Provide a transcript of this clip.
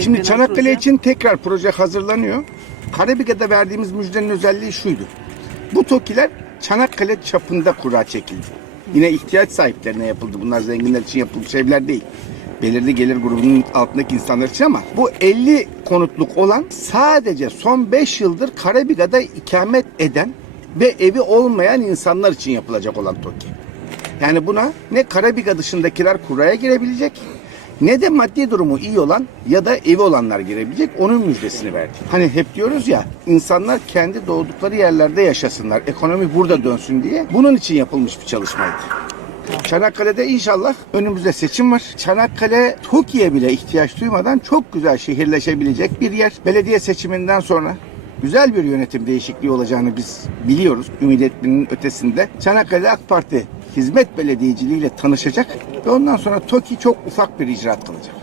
Şimdi Çanakkale için tekrar proje hazırlanıyor. Karabük'e verdiğimiz müjdenin özelliği şuydu. Bu TOKİ'ler Çanakkale çapında kura çekildi. Yine ihtiyaç sahiplerine yapıldı. Bunlar zenginler için yapılmış evler değil. Belirli gelir grubunun altındaki insanlar için ama bu 50 konutluk olan sadece son 5 yıldır Karabük'e ikamet eden ve evi olmayan insanlar için yapılacak olan TOKİ. Yani buna ne Karabük'e dışındakiler kuraya girebilecek ne de maddi durumu iyi olan ya da evi olanlar girebilecek onun müjdesini verdi. Hani hep diyoruz ya insanlar kendi doğdukları yerlerde yaşasınlar, ekonomi burada dönsün diye bunun için yapılmış bir çalışmaydı. Çanakkale'de inşallah önümüzde seçim var. Çanakkale TOKİ'ye bile ihtiyaç duymadan çok güzel şehirleşebilecek bir yer. Belediye seçiminden sonra güzel bir yönetim değişikliği olacağını biz biliyoruz. Ümit etmenin ötesinde. Çanakkale AK Parti hizmet belediyeciliğiyle tanışacak ve ondan sonra TOKİ çok ufak bir icraat kalacak.